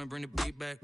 and bring the beat back.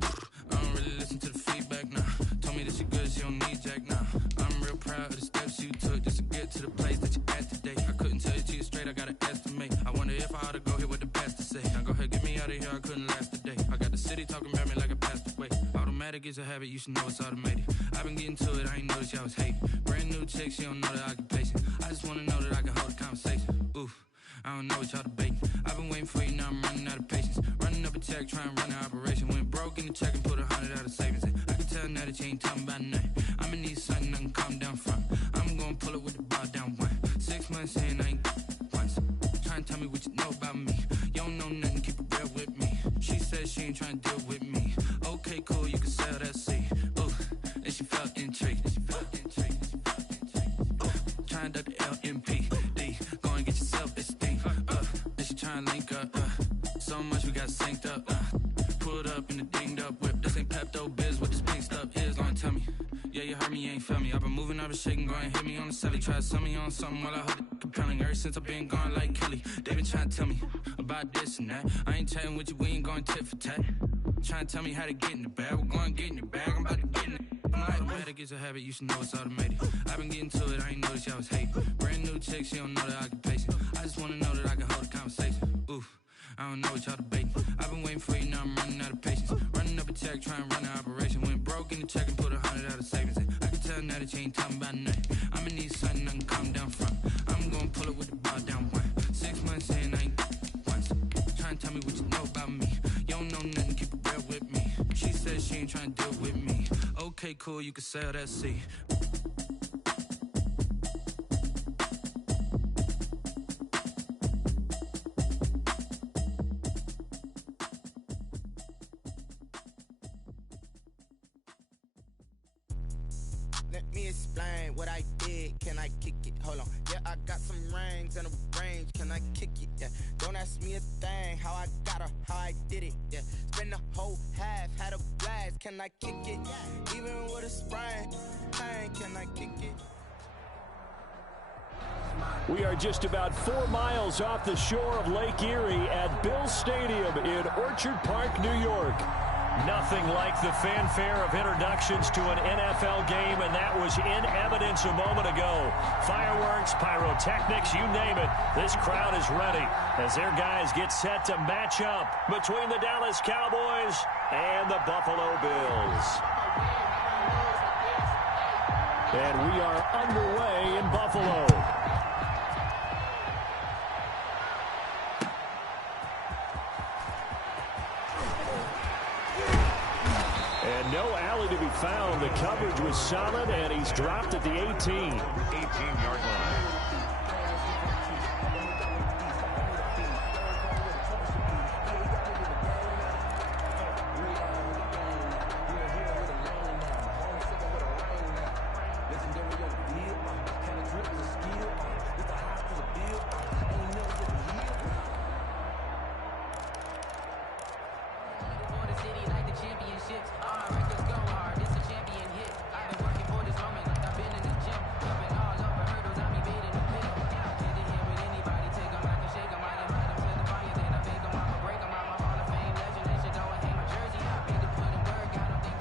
I don't really listen to the feedback, nah. Told me that she good, she don't need Jack, nah. I'm real proud of the steps you took just to get to the place that you at today. I couldn't tell you to you straight, I gotta estimate. I wonder if I ought to go here with the pastor say. Now go ahead, get me out of here, I couldn't last a day. I got the city talking about me like I passed away. Automatic is a habit, you should know it's automated. I've been getting to it, I ain't noticed y'all was hating. Brand new chick, she don't know the occupation. I just wanna know that I can hold a conversation. Oof. I don't know what y'all debating. I've been waiting for you, now I'm running out of patience. Running up a check, trying to run an operation. Went broke in the check and put 100 out of savings. I can tell now that you ain't talking about nothing. I'ma need something I can calm down from. I'm gonna pull it with the bar down one. 6 months in, I ain't once. Trying to tell me what you know about me. You don't know nothing, keep it real with me. She said she ain't trying to deal with me. Okay, cool, you can sell that seed. Ooh, and she felt intrigued. Trying to duck the LMPD. Go and get your self-esteem. And she trying to link up. So much we got synced up. Pulled up in the dinged up whip. This ain't Pepto-Biz, what this pink stuff is. Gonna tell me. Yeah, you heard me, you ain't felt me. I've been moving, I've been shaking, go and hit me on the celly. Try to sell me on something while I hold it compelling. Ever since I've been gone like Kelly, they been trying to tell me about this and that. I ain't chatting with you, we ain't going tit for tat. Trying to tell me how to get in the bag. We're going to get in the bag, I'm about to get in it. Automatic is a habit, you should know it's automated. I've been getting to it, I ain't noticed y'all was hating. Brand new chick, she don't know the occupation. I just wanna know that I can hold a conversation. Oof, I don't know what y'all debating. I've been waiting for you, now I'm running out of patience. Running up a check, trying to run an operation. Went broke in the check and put 100 out of savings. I can tell now that you ain't talking about nothing. I'ma need something I can calm down from. I'm gonna pull it with the bar down one. 6 months in, I ain't once. Trying to tell me what you know about me. You don't know nothing, keep it real with me. She said she ain't trying to deal with me. Okay, cool, you can sell that seed. Let me explain what I did. Can I kick it? Hold on. Yeah, I got some rings and a range. Can I kick it? Yeah. Don't ask me a thing. How I got her, how I did it. Yeah. Spend the whole half, had a blast. Can I kick it? Even with a sprain. Hey, can I kick it? We are just about 4 miles off the shore of Lake Erie at Bill Stadium in Orchard Park, New York. Nothing like the fanfare of introductions to an NFL game, and that was in evidence a moment ago. Fireworks, pyrotechnics, you name it. This crowd is ready as their guys get set to match up between the Dallas Cowboys and the Buffalo Bills. And we are underway in Buffalo. And no alley to be found. The coverage was solid, and he's dropped at the 18-yard line.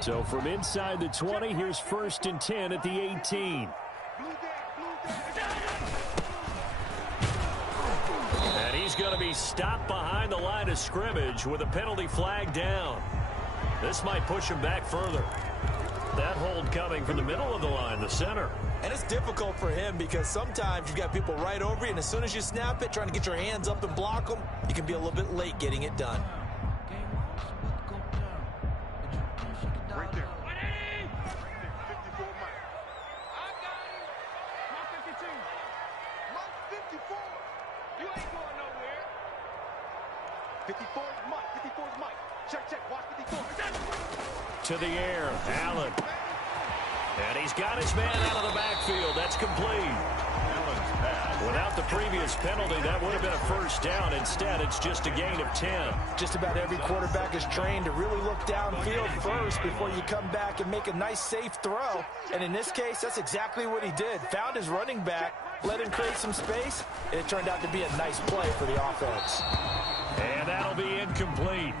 So from inside the 20, here's 1st and 10 at the 18. And he's going to be stopped behind the line of scrimmage with a penalty flag down. This might push him back further. That hold coming from the middle of the line, the center. And it's difficult for him because sometimes you've got people right over you, and as soon as you snap it, trying to get your hands up and block them, you can be a little bit late getting it done. Right there. 54 is Mike. 54 is Mike. Check. Watch 54. To the air. Allen. And he's got his man out of the backfield. That's complete. Without the previous penalty, that would have been a first down. Instead, it's just a gain of 10. Just about every quarterback is trained to really look downfield first before you come back and make a nice, safe throw. And in this case, that's exactly what he did. Found his running back, let him create some space, and it turned out to be a nice play for the offense. And that'll be incomplete.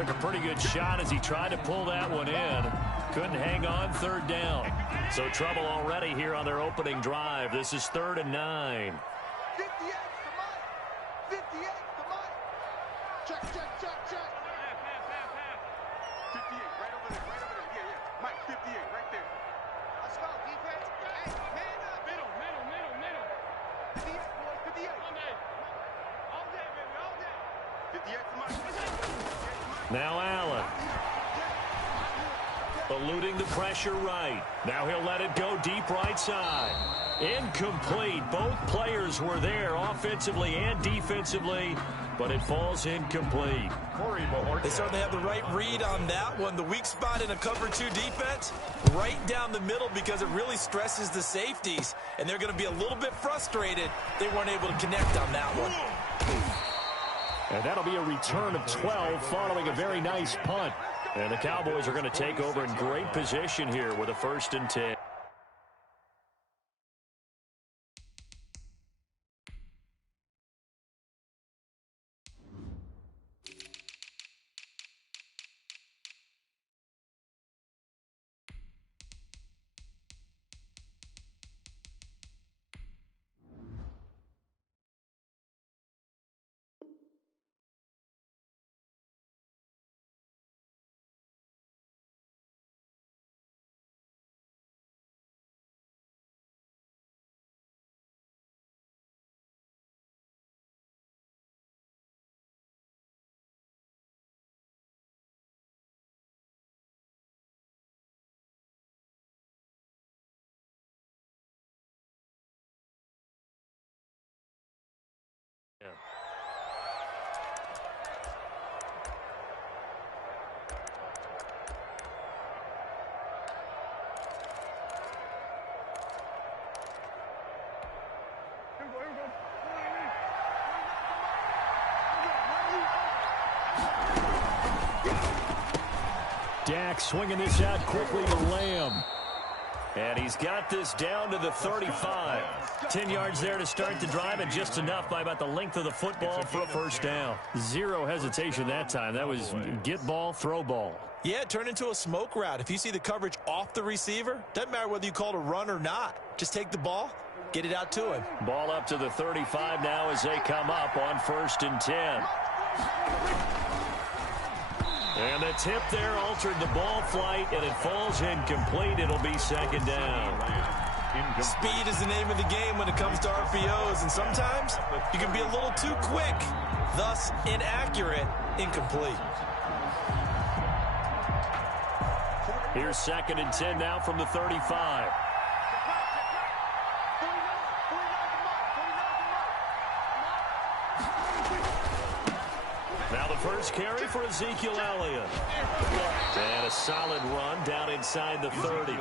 Took a pretty good shot as he tried to pull that one in. Couldn't hang on, third down. So trouble already here on their opening drive. This is 3rd and 9. 58 to Mike. 58 to Mike. Check, check, check, check. 58, right over there, right over there. Yeah, yeah. Mike, 58, right there. Let's go, defense. Hey, man up. Middle, middle, middle, middle. 58, boys, 58. All day, baby, all day. 58 to Mike. Now Allen. Eluding the pressure right. Now he'll let it go deep right side. Incomplete. Both players were there offensively and defensively, but it falls incomplete. They certainly have the right read on that one. The weak spot in a cover 2 defense, right down the middle because it really stresses the safeties, and they're going to be a little bit frustrated they weren't able to connect on that one. And that'll be a return of 12 following a very nice punt. And the Cowboys are going to take over in great position here with a 1st and 10. Dak swinging this out quickly to Lamb. And he's got this down to the 35. 10 yards there to start the drive, and just enough by about the length of the football for a 1st down. Zero hesitation that time. That was get ball, throw ball. Yeah, it turned into a smoke route. If you see the coverage off the receiver, doesn't matter whether you call it a run or not. Just take the ball, get it out to him. Ball up to the 35 now as they come up on 1st and 10. And the tip there altered the ball flight, and it falls incomplete. It'll be 2nd down. Speed is the name of the game when it comes to RPOs, and sometimes you can be a little too quick, thus inaccurate, incomplete. Here's 2nd and 10 now from the 35. Now the first carry for Ezekiel Elliott. And a solid run down inside the 30.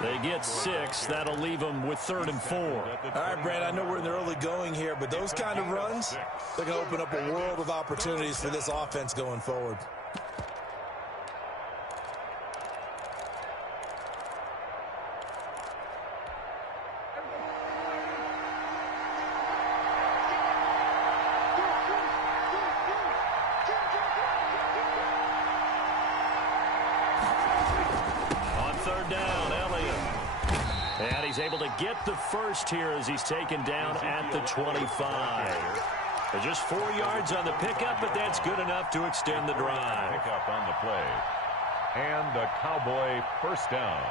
They get 6. That'll leave them with 3rd and 4. All right, Brad, I know we're in the early going here, but those kind of runs, they're going to open up a world of opportunities for this offense going forward. Able to get the first here as he's taken down at the 25. Just 4 yards on the pickup, but that's good enough to extend the drive. Pickup on the play. And a Cowboy 1st down.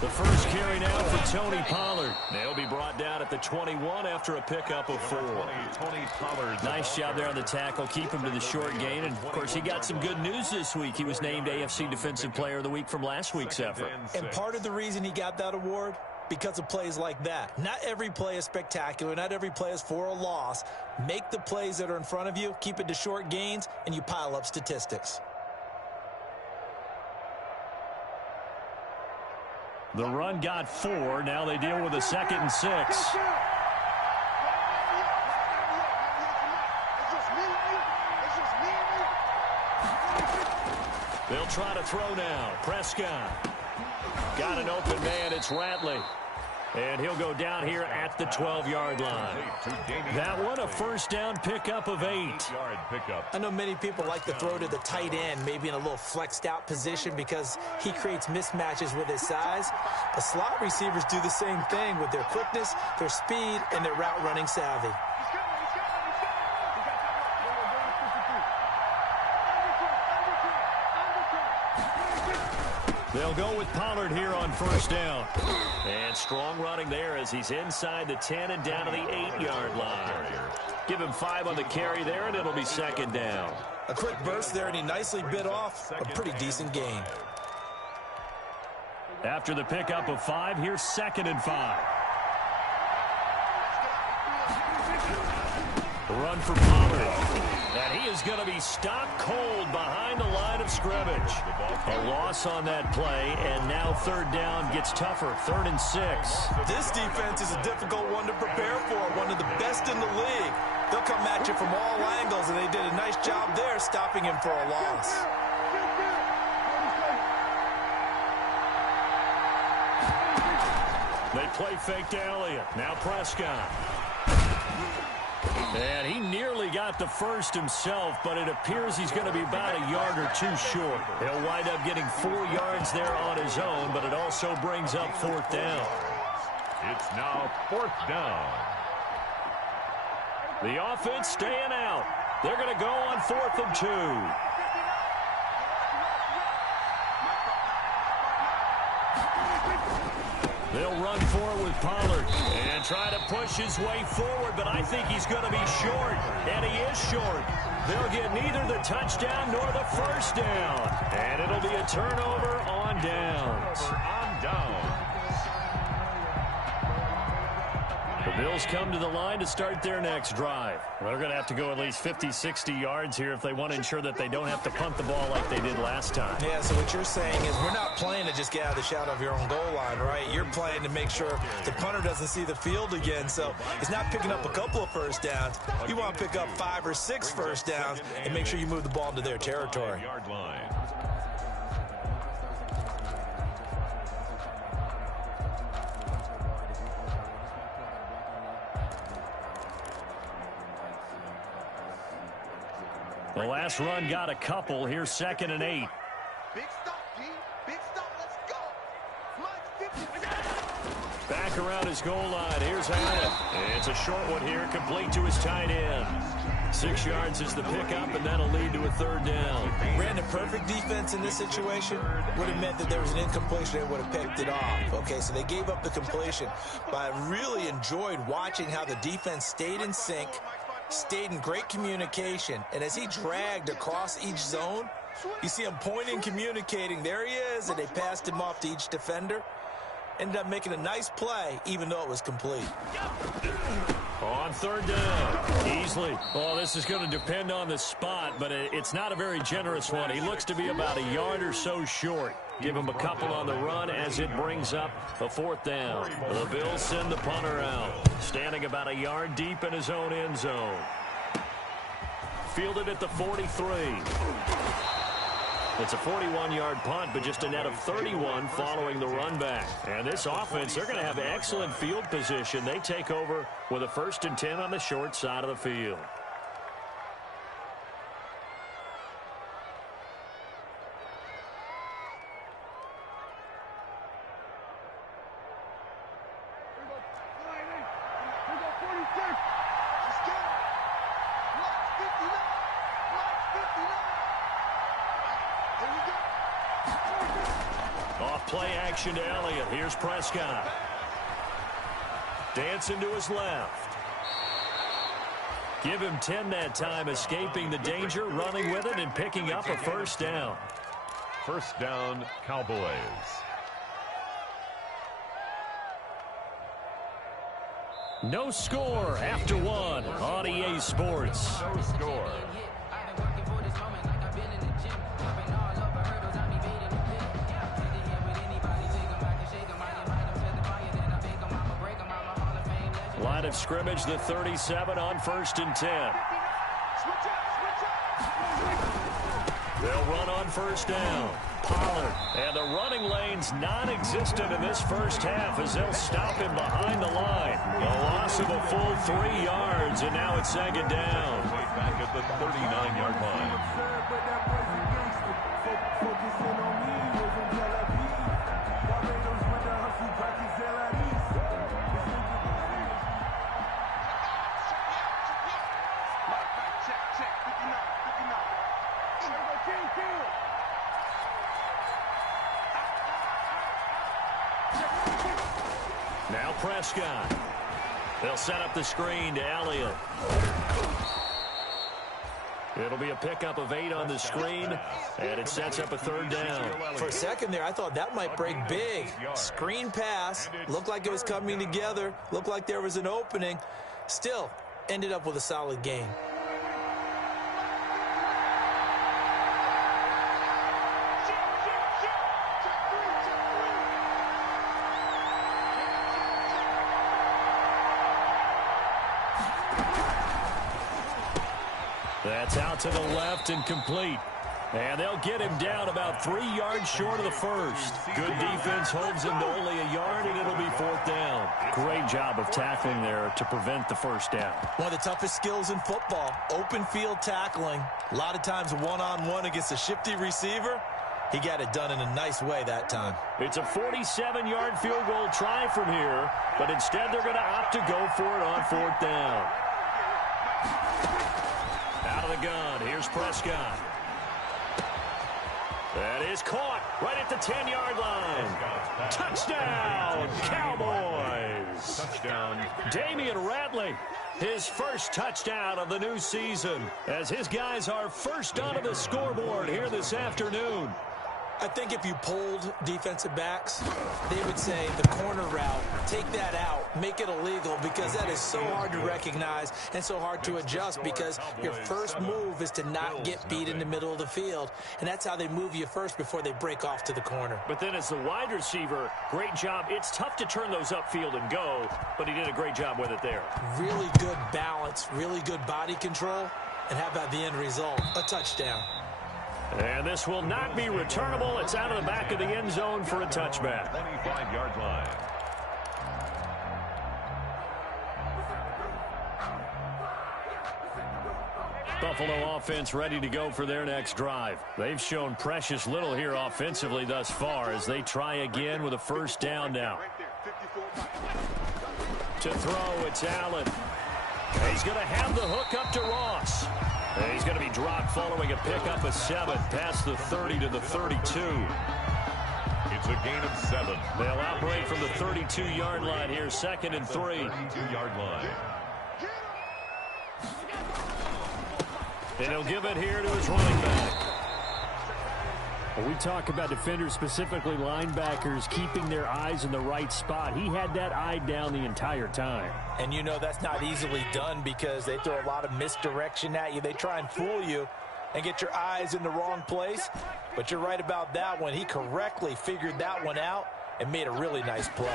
The first carry now for Tony Pollard. They'll be brought down at the 21 after a pickup of 4. Tony Pollard. Nice job there on the tackle. Keep him to the short gain. And, of course, he got some good news this week. He was named AFC Defensive Player of the Week from last week's effort. And part of the reason he got that award, because of plays like that. Not every play is spectacular. Not every play is for a loss. Make the plays that are in front of you, keep it to short gains, and you pile up statistics. The run got 4. Now they deal with a 2nd and 6. They'll try to throw now. Prescott. Got an open man. It's Ratley. And he'll go down here at the 12-yard line. That one, a first down pickup of 8. I know many people like to throw to the tight end, maybe in a little flexed out position because he creates mismatches with his size. But slot receivers do the same thing with their quickness, their speed, and their route running savvy. They'll go with Pollard here on first down. And strong running there as he's inside the 10 and down to the 8-yard line. Give him 5 on the carry there, and it'll be second down. A quick burst there, and he nicely bit off a pretty decent gain. After the pickup of 5, here's 2nd and 5. Run for Pollard. And he is going to be stopped cold behind the line of scrimmage. A loss on that play, and now third down gets tougher. 3rd and 6. This defense is a difficult one to prepare for, one of the best in the league. They'll come at you from all angles, and they did a nice job there stopping him for a loss. They play fake to Elliott. Now Prescott. And he nearly got the first himself, but it appears he's going to be about a yard or 2 short. He'll wind up getting 4 yards there on his own, but it also brings up 4th down. It's now 4th down. The offense staying out. They're going to go on 4th and 2. They'll run forward with Pollard and try to push his way forward, but I think he's going to be short, and he is short. They'll get neither the touchdown nor the first down, and it'll be a turnover on downs. The Bills come to the line to start their next drive. Well, they're going to have to go at least 50, 60 yards here if they want to ensure that they don't have to punt the ball like they did last time. Yeah, so what you're saying is we're not playing to just get out of the shadow of your own goal line, right? You're playing to make sure the punter doesn't see the field again. So it's not picking up a couple of first downs. You want to pick up 5 or 6 first downs and make sure you move the ball into their territory. Yard line. The last run got a couple. Here's 2nd and 8. Big stop, G. Big stop. Let's go. Flight 50. Back around his goal line. Here's Allen. It's a short one here, complete to his tight end. 6 yards is the pickup, and that'll lead to a 3rd down. Ran a perfect defense in this situation. Would have meant that there was an incompletion. They would have picked it off. Okay, so they gave up the completion. But I really enjoyed watching how the defense stayed in sync, stayed in great communication, and as he dragged across each zone, you see him pointing, communicating. There he is, and they passed him off to each defender. Ended up making a nice play, even though it was complete. On 3rd down, Easley. Oh, this is going to depend on the spot, but it's not a very generous one. He looks to be about a yard or so short. Give him a couple on the run as it brings up a 4th down. The Bills send the punter out, standing about a yard deep in his own end zone. Fielded at the 43. It's a 41-yard punt, but just a net of 31 following the run back. And this offense, they're going to have excellent field position. They take over with a 1st and 10 on the short side of the field. Play action to Elliott. Here's Prescott. Dancing to his left. Give him 10 that time, escaping the danger, running with it, and picking up a 1st down. 1st down, Cowboys. No score after 1 on EA Sports. No score. Line of scrimmage, the 37 on 1st and 10. They'll run on first down. Pollard. And the running lane's non-existent in this first half as they'll stop him behind the line. A loss of a full 3 yards, and now it's second down. Back at the 39-yard line. Now Prescott. They'll set up the screen to Elliott. It'll be a pickup of 8 on the screen, and it sets up a third down. For a second there, I thought that might break big. Screen pass. Looked like it was coming together. Looked like there was an opening. Still, ended up with a solid gain. That's out to the left and complete. And they'll get him down about 3 yards short of the first. Good defense holds him to only a yard, and it'll be fourth down. Great job of tackling there to prevent the first down. One of the toughest skills in football, open field tackling. A lot of times one-on-one against a shifty receiver. He got it done in a nice way that time. It's a 47-yard field goal try from here, but instead they're going to opt to go for it on fourth down. Out of the gun, here's Prescott. That is caught right at the 10-yard line. Touchdown, Cowboys. Touchdown. Damian Ratley, his first touchdown of the new season, as his guys are first onto the scoreboard here this afternoon. I think if you polled defensive backs, they would say the corner route, take that out, make it illegal, because that is so hard to recognize and so hard to adjust, because your first move is to not get beat in the middle of the field, and that's how they move you first before they break off to the corner. But then as the wide receiver, great job. It's tough to turn those upfield and go, but he did a great job with it there. Really good balance, really good body control, and how about the end result? A touchdown. And this will not be returnable. It's out of the back of the end zone for a touchback. 25-yard line. Buffalo offense ready to go for their next drive. They've shown precious little here offensively thus far as they try again with a first down now. To throw, it's Allen. He's going to have the hook up to Ross. He's going to be dropped following a pickup of 7 past the 30 to the 32. It's a gain of 7. They'll operate from the 32-yard line here, 2nd and 3. 32-yard line. And he'll give it here to his running back. When we talk about defenders, specifically linebackers, keeping their eyes in the right spot, he had that eye down the entire time. And you know that's not easily done because they throw a lot of misdirection at you. They try and fool you and get your eyes in the wrong place. But you're right about that one. He correctly figured that one out and made a really nice play.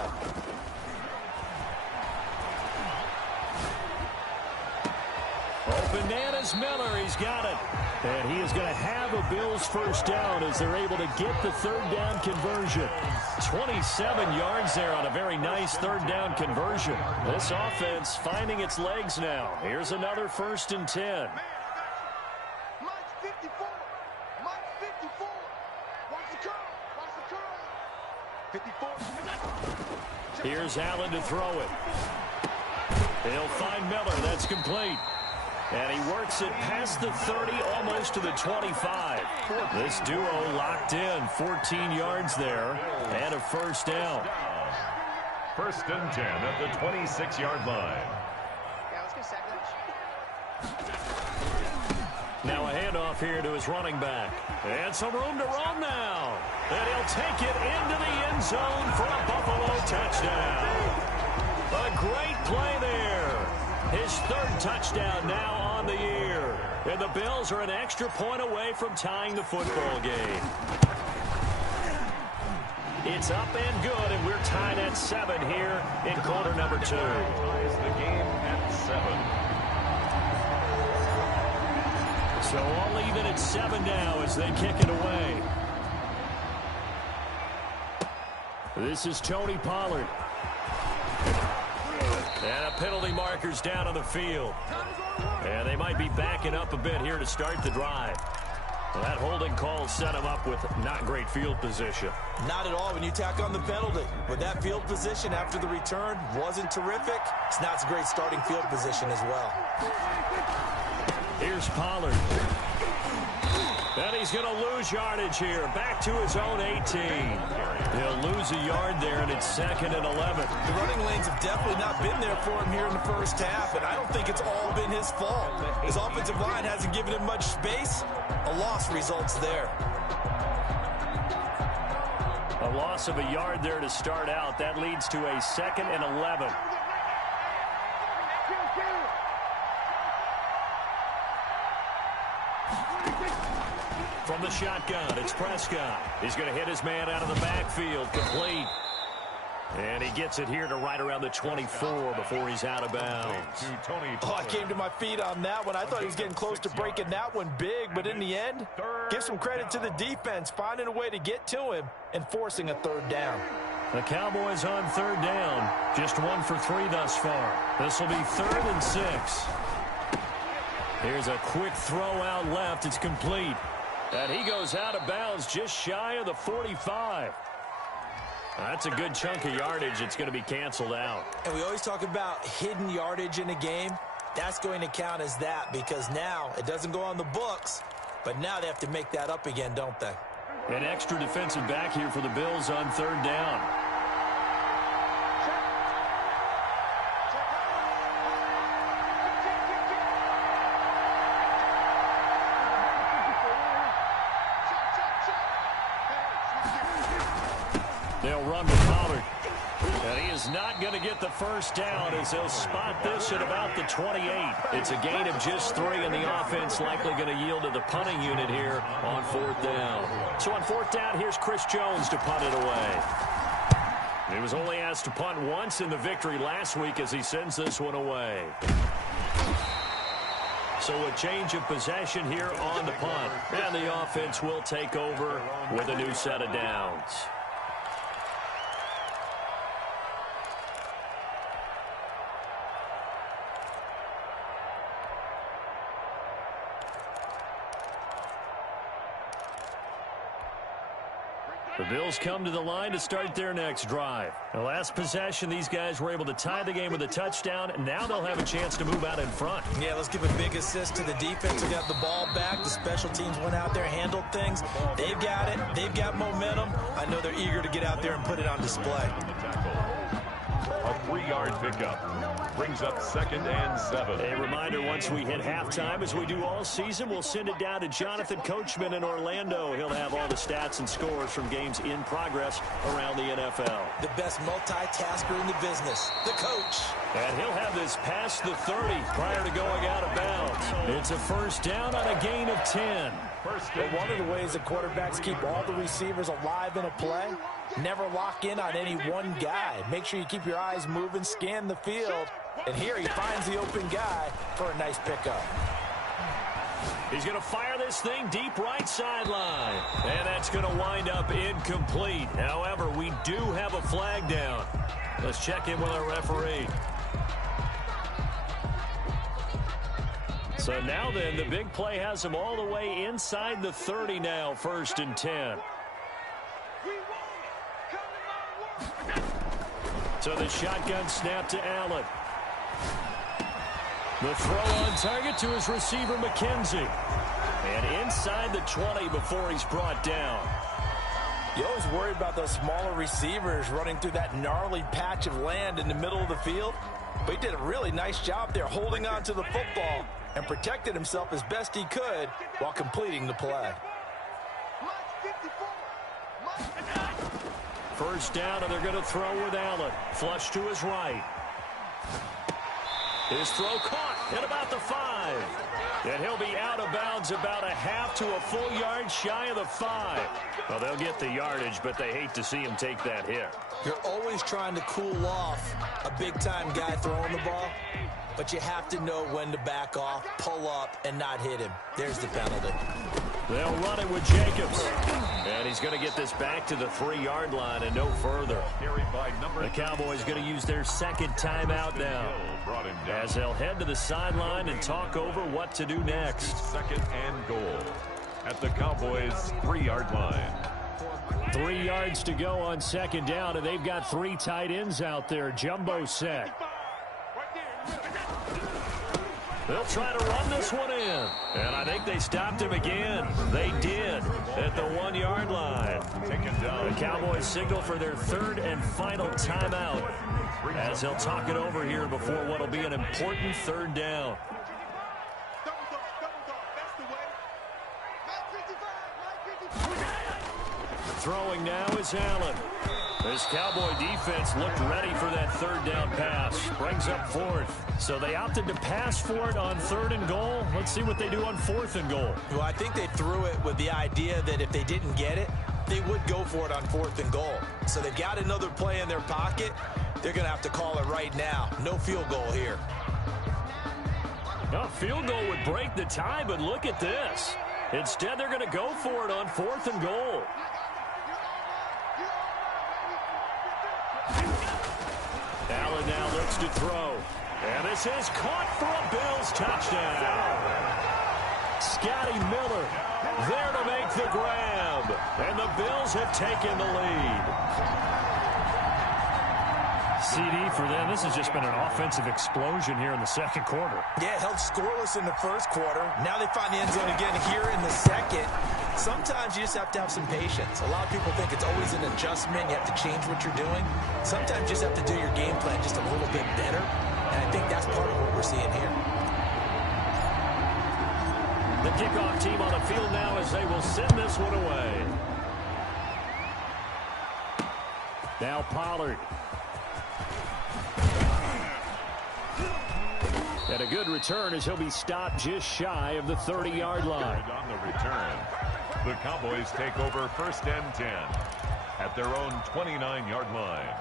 Bananas Miller, he's got it. And he is going to have a Bills first down as they're able to get the third down conversion. 27 yards there on a very nice third down conversion. This offense finding its legs now. Here's another 1st and 10. Mike 54. Mike 54. Watch the curl. Watch the curl. 54. Here's Allen to throw it. He'll find Miller. That's complete. And he works it past the 30, almost to the 25. This duo locked in, 14 yards there, and a first down. 1st and 10 at the 26-yard line. Yeah, let's get second. Now a handoff here to his running back. And some room to run now. And he'll take it into the end zone for a Buffalo touchdown. A great play there. His 3rd touchdown now on the year. And the Bills are an extra point away from tying the football game. It's up and good, and we're tied at 7 here in quarter number 2. Ties the game at 7. So all even at 7 now as they kick it away. This is Tony Pollard. And a penalty marker's down on the field. And they might be backing up a bit here to start the drive. Well, that holding call set him up with not great field position. Not at all when you tack on the penalty. With that field position after the return wasn't terrific. It's not a great starting field position as well. Here's Pollard. And he's going to lose yardage here. Back to his own 18. He'll lose a yard there, and it's 2nd and 11. The running lanes have definitely not been there for him here in the first half, and I don't think it's all been his fault. His offensive line hasn't given him much space. A loss results there. A loss of a yard there to start out. That leads to a 2nd and 11. From the shotgun, it's Prescott. He's going to hit his man out of the backfield, complete. And he gets it here to right around the 24 before he's out of bounds. Oh, I came to my feet on that one. I thought he was getting close to breaking that one big, but in the end, give some credit to the defense, finding a way to get to him and forcing a 3rd down. The Cowboys on 3rd down, just 1 for 3 thus far. This will be 3rd and 6. Here's a quick throw out left. It's complete. And he goes out of bounds just shy of the 45. That's a good chunk of yardage. It's going to be canceled out. And we always talk about hidden yardage in a game. That's going to count as that because now it doesn't go on the books, but now they have to make that up again, don't they? An extra defensive back here for the Bills on 3rd down. They'll run with Pollard. And he is not going to get the first down as they'll spot this at about the 28. It's a gain of just 3, and the offense likely going to yield to the punting unit here on 4th down. So on 4th down, here's Chris Jones to punt it away. He was only asked to punt once in the victory last week as he sends this one away. So a change of possession here on the punt. And the offense will take over with a new set of downs. The Bills come to the line to start their next drive. The last possession, these guys were able to tie the game with a touchdown. Now they'll have a chance to move out in front. Yeah, let's give a big assist to the defense who got the ball back. The special teams went out there, handled things. They've got it. They've got momentum. I know they're eager to get out there and put it on display. A 3-yard pickup brings up 2nd and 7. A reminder, once we hit halftime, as we do all season, we'll send it down to Jonathan Coachman in Orlando. He'll have all the stats and scores from games in progress around the NFL. The best multitasker in the business, the coach. And he'll have this past the 30 prior to going out of bounds. It's a 1st down on a gain of 10. Well, one of the ways that quarterbacks keep all the receivers alive in a play, never lock in on any one guy. Make sure you keep your eyes moving, scan the field. And here he finds the open guy for a nice pickup. He's going to fire this thing deep right sideline. And that's going to wind up incomplete. However, we do have a flag down. Let's check in with our referee. So now then, the big play has him all the way inside the 30 now, 1st and 10. So the shotgun snap to Allen. The throw on target to his receiver, McKenzie. And inside the 20 before he's brought down. You always worry about those smaller receivers running through that gnarly patch of land in the middle of the field. But he did a really nice job there holding on to the football and protected himself as best he could while completing the play. 1st down, and they're going to throw with Allen. Flush to his right. His throw caught at about the 5. And he'll be out of bounds about a half to a full yard shy of the 5. Well, they'll get the yardage, but they hate to see him take that hit. You're always trying to cool off a big-time guy throwing the ball. but you have to know when to back off, pull up, and not hit him. There's the penalty. They'll run it with Jacobs. And he's going to get this back to the 3-yard line and no further. The Cowboys going to use their second timeout now, as they'll head to the sideline and talk over what to do next. Second and goal at the Cowboys' 3-yard line. 3 yards to go on second down, and they've got 3 tight ends out there. Jumbo set. They'll try to run this one in. And I think they stopped him again. They did at the 1-yard line. The Cowboys signal for their 3rd and final timeout, as they'll talk it over here before what will be an important 3rd down. Throwing now is Allen. This Cowboy defense looked ready for that 3rd down pass. Brings up 4th. So they opted to pass for it on 3rd and goal. Let's see what they do on 4th and goal. Well, I think they threw it with the idea that if they didn't get it, they would go for it on 4th and goal. So they've got another play in their pocket. They're going to have to call it right now. No field goal here. A field goal would break the tie, but look at this. Instead, they're going to go for it on 4th and goal. Allen now looks to throw. And this is caught for a Bills touchdown. Scotty Miller there to make the grab. And the Bills have taken the lead. CD for them. This has just been an offensive explosion here in the second quarter. Yeah, held scoreless in the first quarter. Now they find the end zone again here in the second. Sometimes you just have to have some patience. A lot of people think it's always an adjustment. You have to change what you're doing. Sometimes you just have to do your game plan just a little bit better. And I think that's part of what we're seeing here. The kickoff team on the field now as they will send this one away. Now Pollard. And a good return as he'll be stopped just shy of the 30-yard line. On the return, the Cowboys take over 1st and 10 at their own 29-yard line.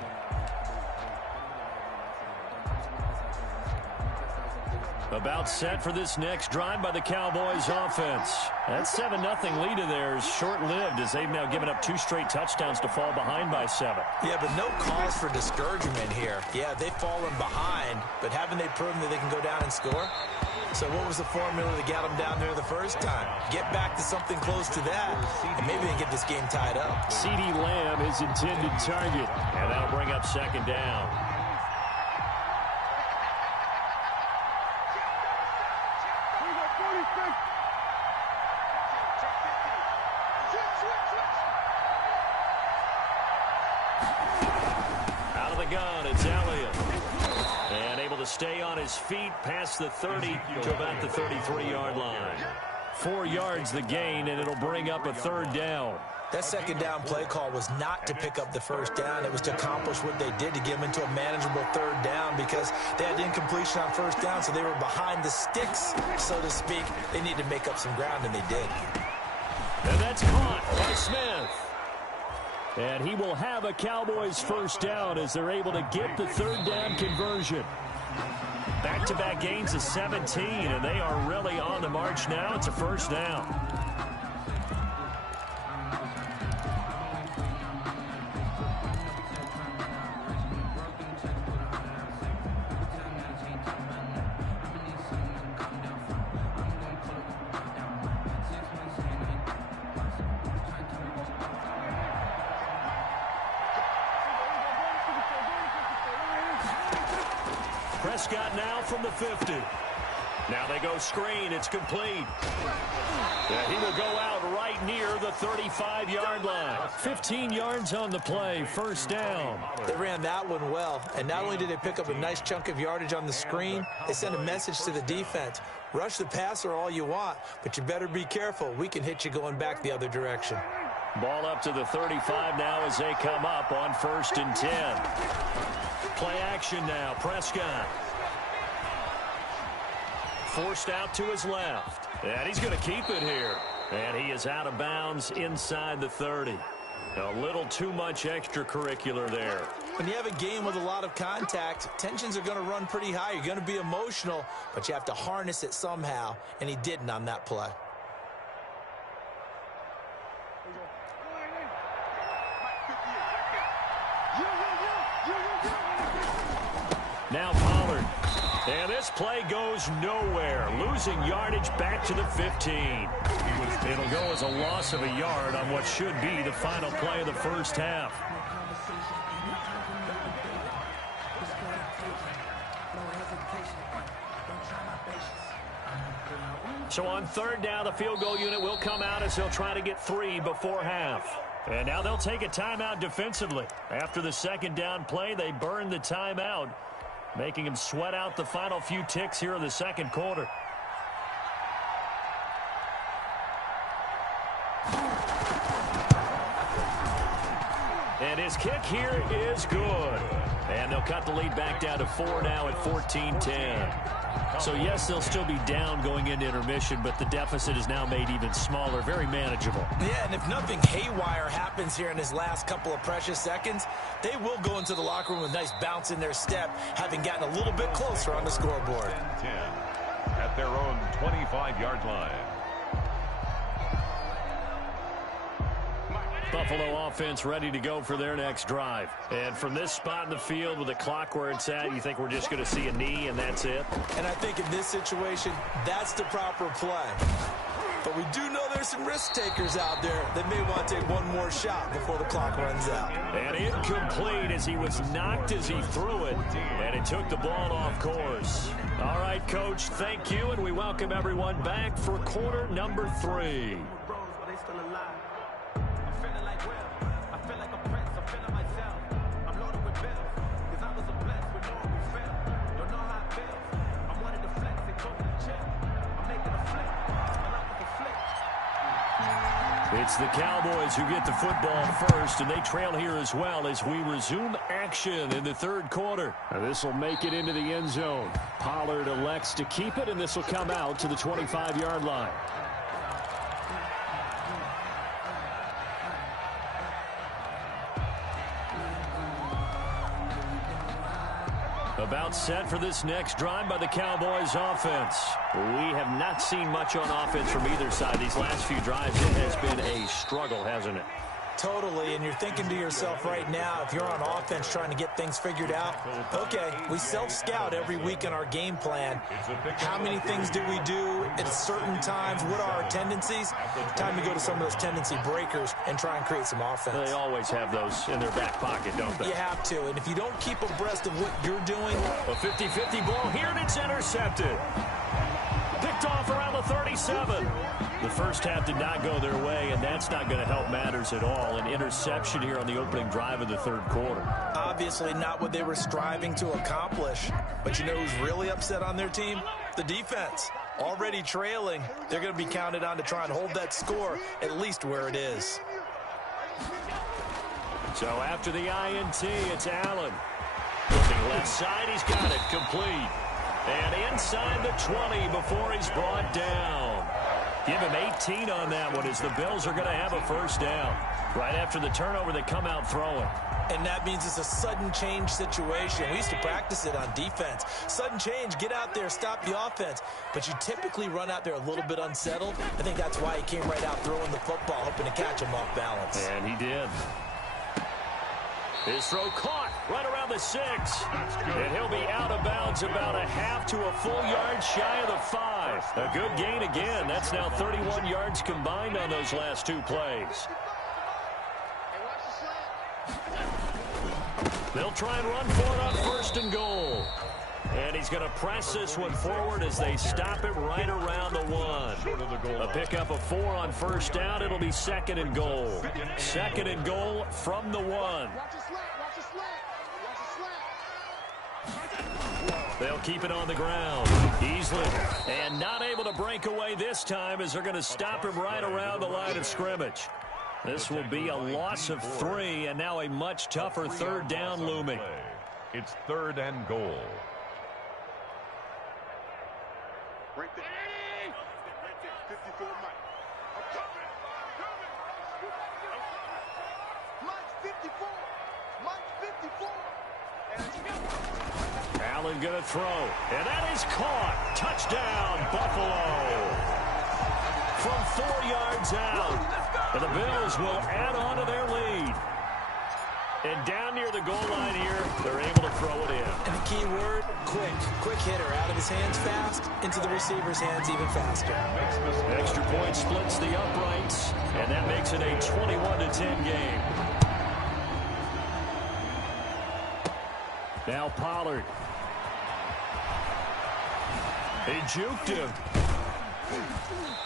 About set for this next drive by the Cowboys offense. That 7-0 lead of theirs short-lived as they've now given up 2 straight touchdowns to fall behind by 7. Yeah, but no cause for discouragement here. Yeah, they've fallen behind, but haven't they proven that they can go down and score? So what was the formula to get them down there the first time? Get back to something close to that, and maybe they get this game tied up. CeeDee Lamb is intended target, and that'll bring up second down. Out of the gun, it's Elliott. And able to stay on his feet past the 30 to about the 33-yard line. 4 yards the gain, and it'll bring up a 3rd down. That second down play call was not to pick up the first down. It was to accomplish what they did, to get them into a manageable 3rd down, because they had incompletion on first down, so they were behind the sticks, so to speak. They needed to make up some ground, and they did. And that's caught by Smith. And he will have a Cowboys first down as they're able to get the 3rd down conversion. Back-to-back gains of 17, and they are really on the march now. It's a first down. Prescott now from the 50. Now they go screen. It's complete. Yeah, he will go out right near the 35-yard line. 15 yards on the play. First down. They ran that one well, and not only did they pick up a nice chunk of yardage on the screen, they sent a message to the defense. Rush the passer all you want, but you better be careful. We can hit you going back the other direction. Ball up to the 35 now as they come up on 1st and 10. Play action now. Prescott. Forced out to his left. And he's going to keep it here. And he is out of bounds inside the 30. A little too much extracurricular there. When you have a game with a lot of contact, tensions are going to run pretty high. You're going to be emotional, but you have to harness it somehow, and he didn't on that play. Now Pollard. And this play goes nowhere. Losing yardage back to the 15. It'll go as a loss of a yard on what should be the final play of the first half. So on third down, the field goal unit will come out as they'll try to get 3 before half. And now they'll take a timeout defensively. After the second down play, they burn the timeout, making them sweat out the final few ticks here in the second quarter. And his kick here is good. And they'll cut the lead back down to 4 now at 14-10. So, yes, they'll still be down going into intermission, but the deficit is now made even smaller, very manageable. Yeah, and if nothing haywire happens here in his last couple of precious seconds, they will go into the locker room with a nice bounce in their step, having gotten a little bit closer on the scoreboard. 10 at their own 25-yard line. Buffalo offense ready to go for their next drive. And from this spot in the field with the clock where it's at, you think we're just going to see a knee and that's it? And I think in this situation, that's the proper play. But we do know there's some risk takers out there that may want to take one more shot before the clock runs out. And incomplete as he was knocked as he threw it. And it took the ball off course. All right, Coach, thank you. And we welcome everyone back for quarter number 3. It's the Cowboys who get the football first, and they trail here as well as we resume action in the third quarter. This will make it into the end zone. Pollard elects to keep it, and this will come out to the 25-yard line. About set for this next drive by the Cowboys offense. We have not seen much on offense from either side. These last few drives, it has been a struggle, hasn't it? Totally, and you're thinking to yourself right now, if you're on offense trying to get things figured out, okay, we self-scout every week in our game plan. How many things do we do at certain times? What are our tendencies? Time to go to some of those tendency breakers and try and create some offense. They always have those in their back pocket, don't they? You have to, and if you don't keep abreast of what you're doing. A 50-50 ball here, and it's intercepted. Picked off around the 37. The first half did not go their way, and that's not going to help matters at all. An interception here on the opening drive of the third quarter. Obviously not what they were striving to accomplish. But you know who's really upset on their team? The defense. Already trailing. They're going to be counted on to try and hold that score at least where it is. So after the INT, it's Allen. Looking left side, he's got it complete. And inside the 20 before he's brought down. Give him 18 on that one as the Bills are going to have a first down. Right after the turnover, they come out throwing. And that means it's a sudden change situation. We used to practice it on defense. Sudden change, get out there, stop the offense. But you typically run out there a little bit unsettled. I think that's why he came right out throwing the football, hoping to catch him off balance. And he did. His throw caught right around the 6. And he'll be out of bounds about a half to a full yard shy of the 5. A good gain again. That's now 31 yards combined on those last 2 plays. They'll try and run for it on first and goal. And he's going to press this one forward as they stop it right around the 1. A pickup of 4 on first down. It'll be second and goal. Second and goal from the 1. They'll keep it on the ground. Easily. And not able to break away this time as they're going to stop him right around the line of scrimmage. This will be a loss of 3, and now a much tougher third down looming. It's third and goal. Right there. 54 Mike. I'm coming. Mike 54. Allen going to throw, and that is caught. Touchdown, Buffalo. From 4 yards out, and the Bills will add on to their lead. And down near the goal line here, they're able to throw it in. And the key word, quick. Quick hitter. Out of his hands fast, into the receiver's hands even faster. Extra point splits the uprights, and that makes it a 21-10 game. Now Pollard. He juked him.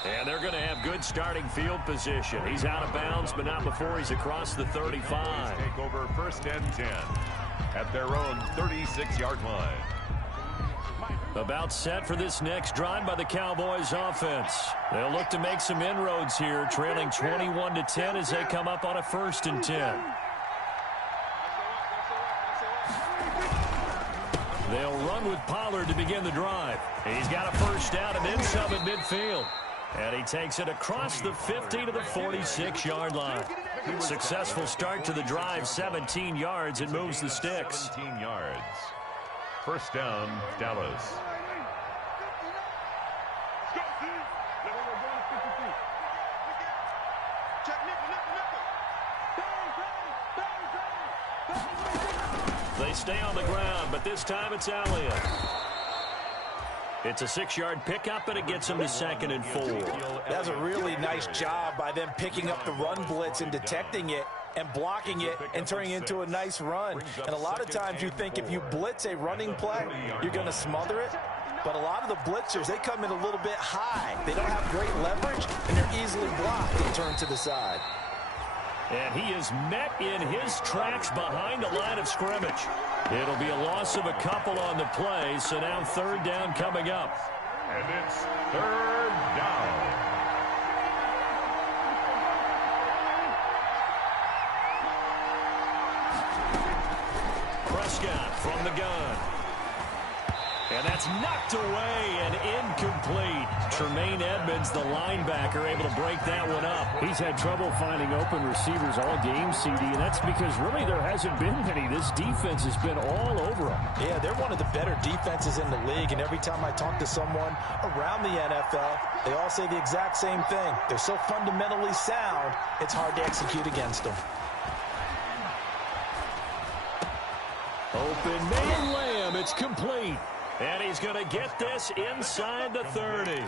And they're going to have good starting field position. He's out of bounds, but not before he's across the 35. Take over 1st and 10 at their own 36-yard line. About set for this next drive by the Cowboys offense. They'll look to make some inroads here, trailing 21-10 as they come up on a 1st and 10. They'll run with Pollard to begin the drive. He's got a first down and then some at midfield. And he takes it across the 50 to the 46-yard line. Successful start to the drive, 17 yards. It moves the sticks. 17 yards. 1st down, Dallas. They stay on the ground, but this time it's Elliott. It's a 6-yard pickup, and it gets them to 2nd and 4. That's a really nice job by them picking up the run blitz and detecting it and blocking it and turning it into a nice run. And a lot of times you think if you blitz a running play, you're going to smother it. But a lot of the blitzers, they come in a little bit high. They don't have great leverage, and they're easily blocked and turned to the side. And he is met in his tracks behind the line of scrimmage. It'll be a loss of a couple on the play, so now 3rd down coming up. And it's 3rd down. Prescott from the gun. And that's knocked away and incomplete. Tremaine Edmonds, the linebacker, able to break that one up. He's had trouble finding open receivers all game, CD, and that's because really there hasn't been many. This defense has been all over them. Yeah, they're one of the better defenses in the league, and every time I talk to someone around the NFL, they all say the exact same thing. They're so fundamentally sound, it's hard to execute against them. Open man Lamb, it's complete. And he's going to get this inside the 30.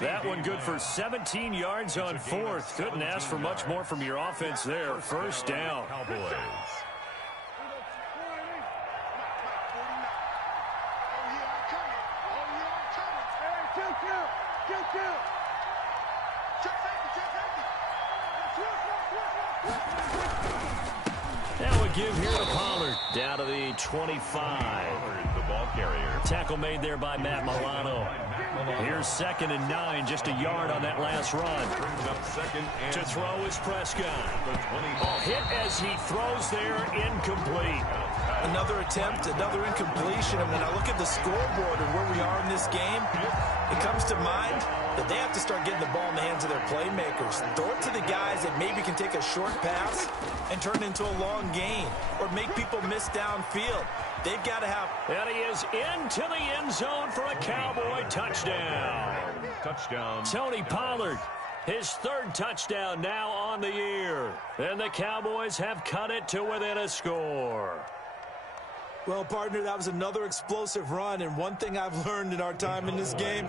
That one good for 17 yards on 4th. Couldn't ask for much more from your offense there. 1st down. Cowboys. Now a give here to Pollard. Down to the 25. The ball carrier. Tackle made there by Matt Milano. Here's 2nd and 9, just a yard on that last run. Brings up 2nd and To throw is Prescott. Hit as he throws there, incomplete. Another attempt, another incompletion, and when I look at the scoreboard and where we are in this game, it comes to mind that they have to start getting the ball in the hands of their playmakers. Throw it to the guys that maybe can take a short pass and turn it into a long gain or make people miss downfield. They've got to have... And he is into the end zone for a Cowboy touchdown. Touchdown. Tony Pollard, his 3rd touchdown now on the year. And the Cowboys have cut it to within a score. Well, partner, that was another explosive run, and one thing I've learned in our time in this game,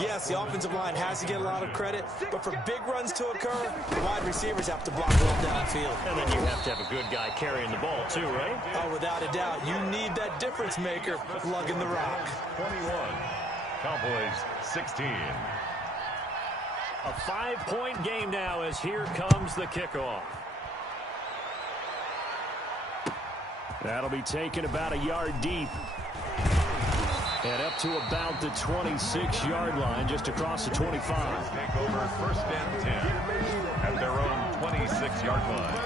yes, the offensive line has to get a lot of credit, but for big runs to occur, the wide receivers have to block well downfield. And then you have to have a good guy carrying the ball, too, right? Oh, without a doubt. You need that difference maker lugging the rock. 21. Cowboys 16. A 5-point game now as here comes the kickoff. That'll be taken about a yard deep. And up to about the 26-yard line, just across the 25. Take over 1st and 10 at their own 26-yard line.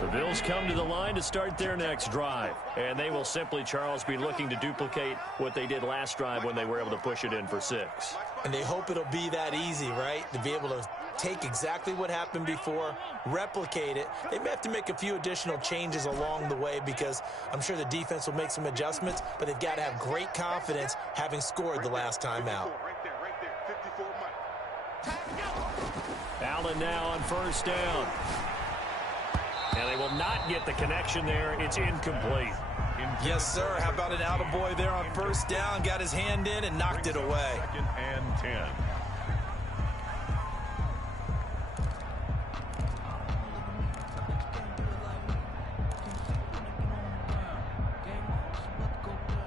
The Bills come to the line to start their next drive. And they will simply, Charles, be looking to duplicate what they did last drive when they were able to push it in for 6. And they hope it'll be that easy, right? To be able to take exactly what happened before, replicate it. They may have to make a few additional changes along the way because I'm sure the defense will make some adjustments, but they've got to have great confidence having scored the last time out. Right there. 54 Mike. Allen now on first down. And they will not get the connection there. It's incomplete. Yes, sir. How about an attaboy there on first down? Got his hand in and knocked it away. 2nd and 10.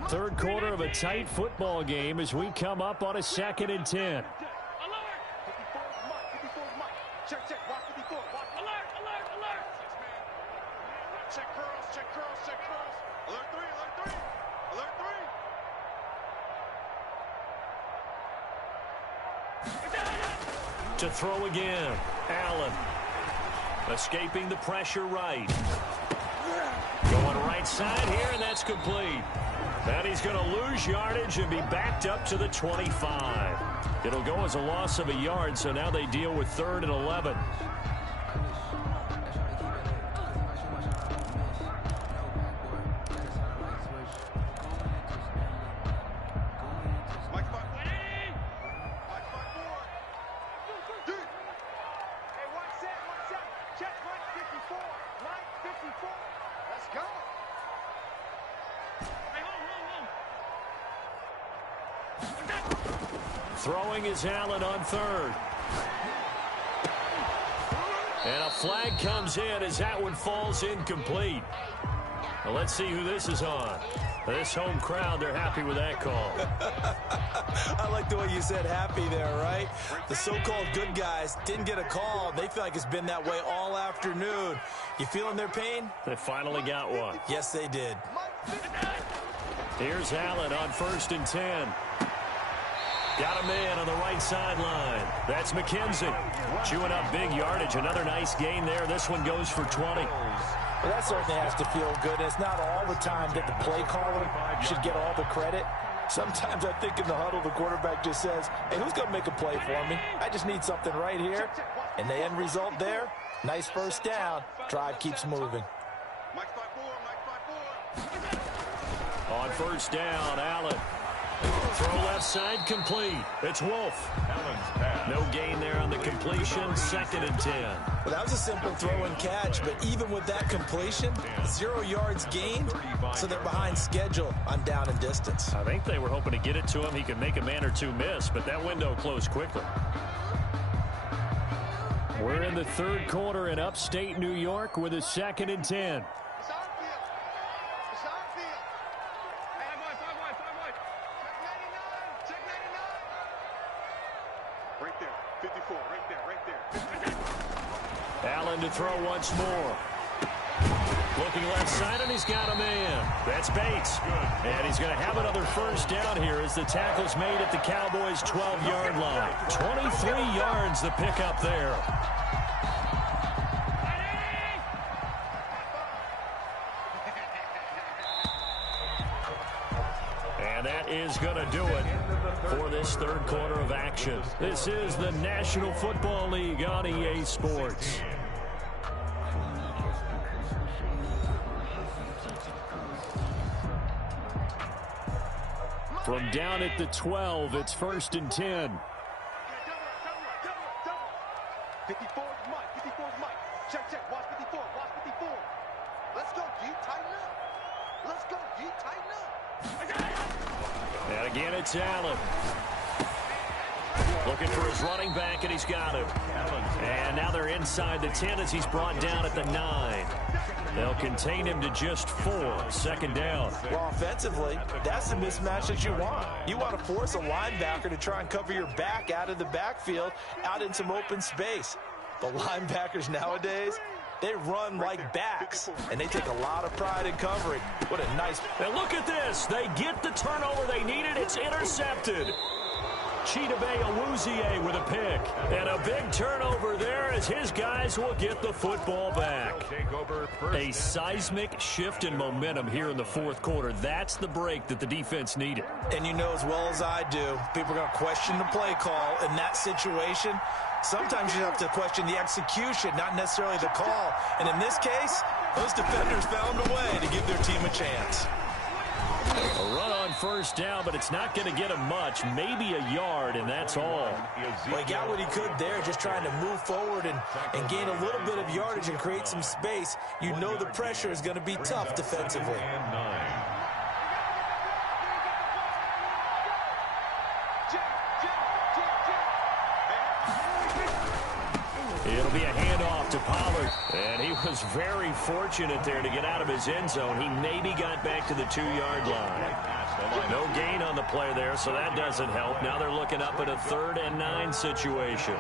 Third quarter of a tight football game as we come up on a 2nd and 10. Check, watch 54, watch. Alert. Check curls. Alert 3. To throw again. Allen. Escaping the pressure right. Going right side here, and that's complete. And he's going to lose yardage and be backed up to the 25. It'll go as a loss of a yard, so now they deal with 3rd and 11. Throwing is Allen on 3rd. And a flag comes in as that one falls incomplete. Well, let's see who this is on. This home crowd, they're happy with that call. I like the way you said happy there, right? The so-called good guys didn't get a call. They feel like it's been that way all afternoon. You feeling their pain? They finally got one. Yes, they did. Here's Allen on 1st and 10. Got a man on the right sideline. That's McKenzie. Chewing up big yardage. Another nice gain there. This one goes for 20. Well, that certainly has to feel good. It's not all the time that the play caller should get all the credit. Sometimes I think in the huddle, the quarterback just says, hey, who's going to make a play for me? I just need something right here. And the end result there, nice first down. Drive keeps moving. On first down, Allen. Throw left side, complete. It's Wolf. No gain there on the completion, 2nd and 10. Well, that was a simple throw and catch, but even with that completion, 0 yards gained, so they're behind schedule on down and distance. I think they were hoping to get it to him. He could make a man or two miss, but that window closed quickly. We're in the 3rd quarter in upstate New York with a 2nd and 10. Allen to throw once more. Looking left side, and he's got a man. That's Bates. And he's going to have another first down here as the tackle's made at the Cowboys' 12-yard line. 23 yards the pickup there. And that is going to do it for this 3rd quarter of action. This is the National Football League on EA Sports. From down at the 12, it's 1st and 10. 54 Mike. Check. Watch 54. Let's go, D. Tighten up. And again, it's Allen. Looking for his running back, and he's got him. And now they're inside the 10 as he's brought down at the 9. They'll contain him to just 4. 2nd down. Well, offensively, that's the mismatch that you want. You want to force a linebacker to try and cover your back out of the backfield, out in some open space. The linebackers nowadays, they run like backs, and they take a lot of pride in covering. What a nice... And look at this. They get the turnover they needed. It's intercepted. Chidobe with a pick. And a big turnover there as his guys will get the football back. A seismic shift in momentum here in the fourth quarter. That's the break that the defense needed. And you know as well as I do, people are going to question the play call in that situation. Sometimes you have to question the execution, not necessarily the call. And in this case, those defenders found a way to give their team a chance. A run on first down, but it's not going to get him much. Maybe a yard, and that's all. Well, he got what he could there, just trying to move forward and gain a little bit of yardage and create some space. You know the pressure is going to be tough defensively. It'll be a handoff to Pollard. And he was very fortunate there to get out of his end zone. He maybe got back to the 2-yard line. No gain on the play there, so that doesn't help. Now they're looking up at a 3rd and 9 situation.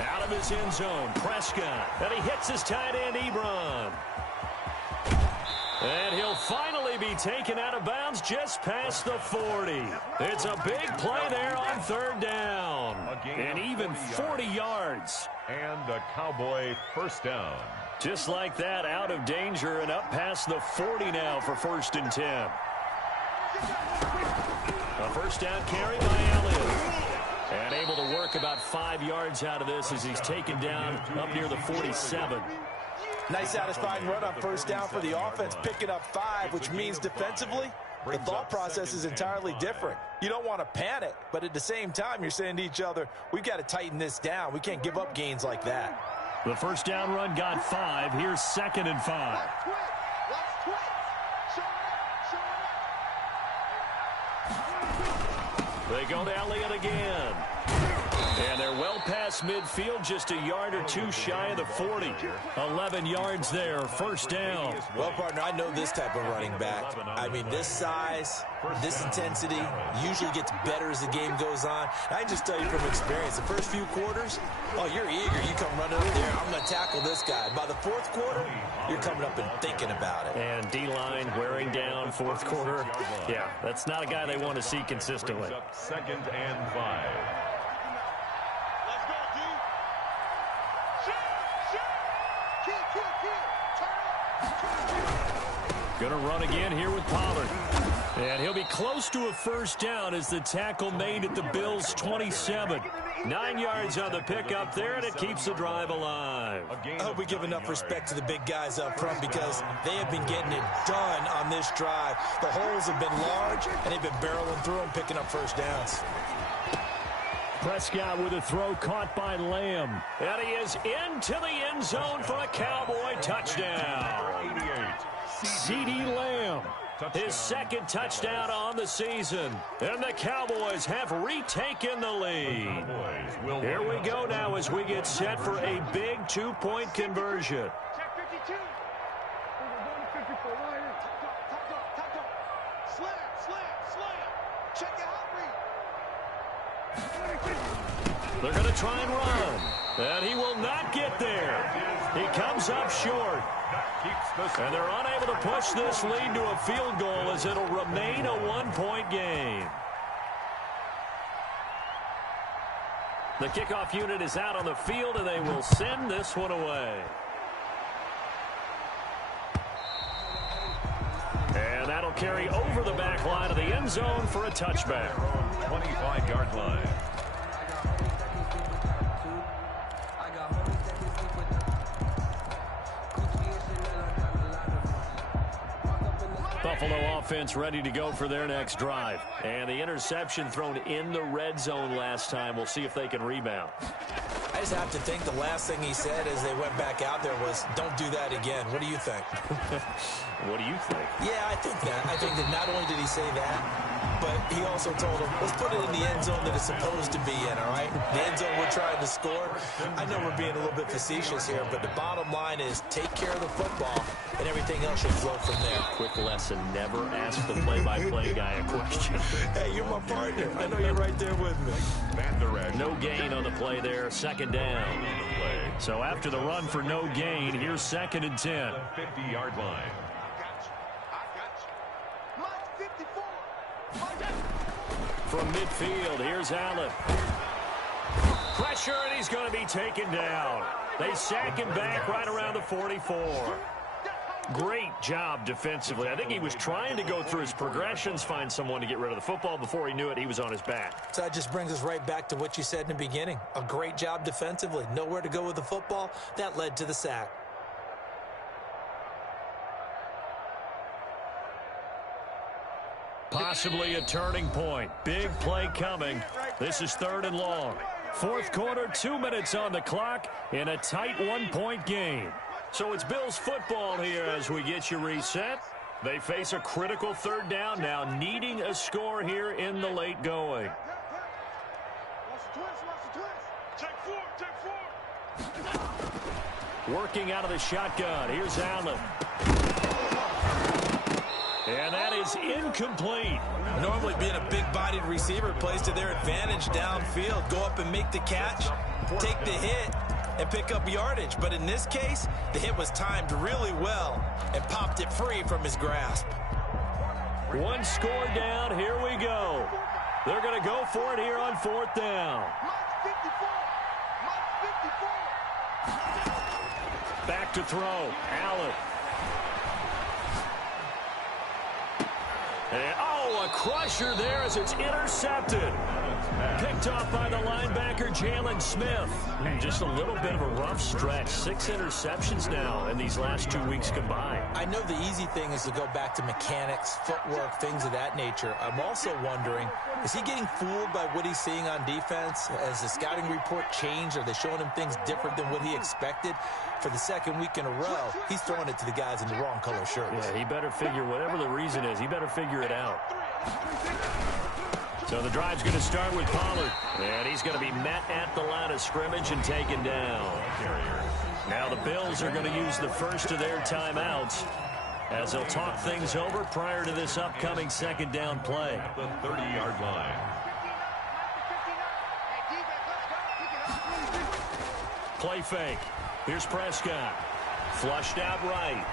Out of his end zone, Prescott. And he hits his tight end, Ebron. And he'll finally be taken out of bounds just past the 40. It's a big play there on 3rd down. And even 40 yards. And a Cowboy first down. Just like that, out of danger and up past the 40 now for 1st and 10. A first down carry by Elliott. And able to work about 5 yards out of this as he's taken down up near the 47. Nice satisfying run on first down for the offense, picking up 5, which means defensively, the thought process is entirely different. You don't want to panic, but at the same time, you're saying to each other, we've got to tighten this down. We can't give up gains like that. The first down run got 5. Here's 2nd and 5. They go to Elliott again. And they're well past midfield, just a yard or 2 shy of the 40. 11 yards there, first down. Well, partner, I know this type of running back. I mean, this size, this intensity usually gets better as the game goes on. I can just tell you from experience, the first few quarters, oh, you're eager. You come running up there, I'm going to tackle this guy. By the 4th quarter, you're coming up and thinking about it. And D-line wearing down 4th quarter. Yeah, that's not a guy they want to see consistently. 2nd and 5. Going to run again here with Pollard. And he'll be close to a first down as the tackle made at the Bills' 27. 9 yards on the pickup there, and it keeps the drive alive. I hope we give enough respect to the big guys up front because they have been getting it done on this drive. The holes have been large, and they've been barreling through them, picking up first downs. Prescott with a throw caught by Lamb. And he is into the end zone for a Cowboy touchdown. 88. CeeDee Lamb, his 2nd touchdown on the season. And the Cowboys have retaken the lead. Here we go now as we get set for a big 2-point conversion. Check 52. Slam. Check it out, They're going to try and run. And he will not get there. He comes up short. And they're unable to push this lead to a field goal as it'll remain a 1-point game. The kickoff unit is out on the field, and they will send this one away. And that'll carry over the back line of the end zone for a touchback. 25-yard line. Buffalo offense ready to go for their next drive. And the interception thrown in the red zone last time. We'll see if they can rebound. I just have to think the last thing he said as they went back out there was, don't do that again. What do you think? What do you think? Yeah, I think that. I think that not only did he say that, but he also told him, let's put it in the end zone that it's supposed to be in, all right? The end zone we're trying to score. I know we're being a little bit facetious here, but the bottom line is take care of the football, and everything else should flow from there. Quick lesson, never ask the play-by-play guy a question. Hey, you're my partner. I know you're right there with me. No gain on the play there, 2nd down. So after the run for no gain, here's 2nd and 10. 50-yard line. From midfield, here's Allen. Pressure, and he's going to be taken down. They sack him back right around the 44. Great job defensively. I think he was trying to go through his progressions, find someone to get rid of the football. Before he knew it, he was on his back. So that just brings us right back to what you said in the beginning. A great job defensively. Nowhere to go with the football. That led to the sack. Possibly a turning point. Big play coming. This is 3rd and long. Fourth quarter, 2 minutes on the clock in a tight 1-point game. So it's Bills football here as we get you reset. They face a critical 3rd down now, needing a score here in the late going. Working out of the shotgun. Here's Allen. And that is incomplete. Normally being a big-bodied receiver plays to their advantage downfield. Go up and make the catch, take the hit, and pick up yardage. But in this case, the hit was timed really well and popped it free from his grasp. One score down. Here we go. They're going to go for it here on 4th down. Back to throw. Allen. And, a crusher there as it's intercepted. Picked off by the linebacker, Jalen Smith. Just a little bit of a rough stretch. 6 interceptions now in these last 2 weeks combined. I know the easy thing is to go back to mechanics, footwork, things of that nature. I'm also wondering, is he getting fooled by what he's seeing on defense? Has the scouting report changed? Are they showing him things different than what he expected? For the 2nd week in a row, he's throwing it to the guys in the wrong color shirts. Yeah, he better figure, whatever the reason is, he better figure it out. So the drive's going to start with Pollard. And he's going to be met at the line of scrimmage and taken down. Now the Bills are going to use the first of their timeouts as they'll talk things over prior to this upcoming 2nd down play. The 30-yard line. Play fake. Here's Prescott. Flushed out right.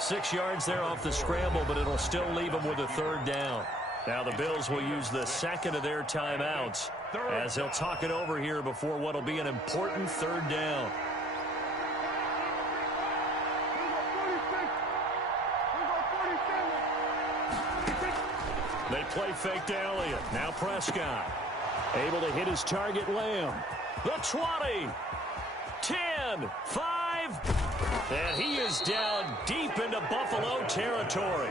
6 yards there off the scramble, but it'll still leave them with a 3rd down. Now the Bills will use the 2nd of their timeouts as they'll talk it over here before what will be an important 3rd down. They play fake to Elliott. Now Prescott. Able to hit his target, Lamb. The 20. 10. 5. And he is down deep into Buffalo territory.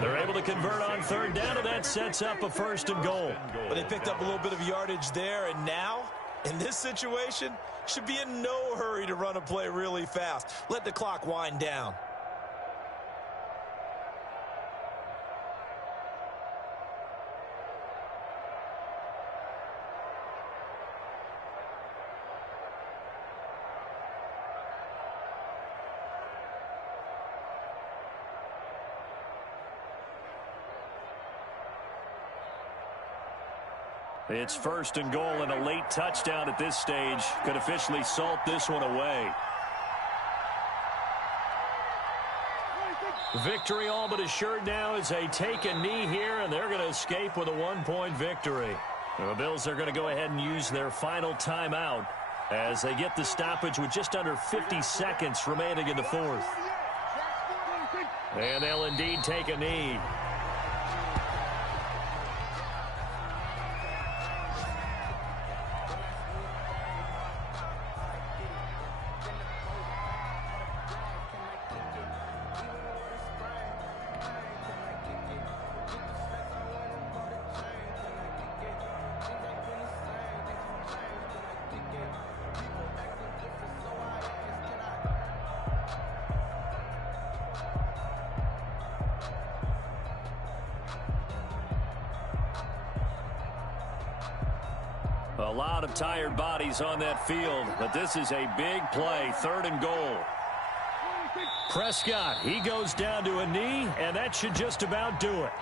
They're able to convert on 3rd down, and that sets up a 1st and goal. But they picked up a little bit of yardage there, and now, in this situation, should be in no hurry to run a play really fast. Let the clock wind down. It's 1st and goal, and a late touchdown at this stage could officially salt this one away. Victory all but assured now as they take a knee here, and they're going to escape with a 1-point victory. The Bills are going to go ahead and use their final timeout as they get the stoppage with just under 50 seconds remaining in the 4th. And they'll indeed take a knee. A lot of tired bodies on that field, but this is a big play, 3rd and goal. Prescott, he goes down to a knee, and that should just about do it.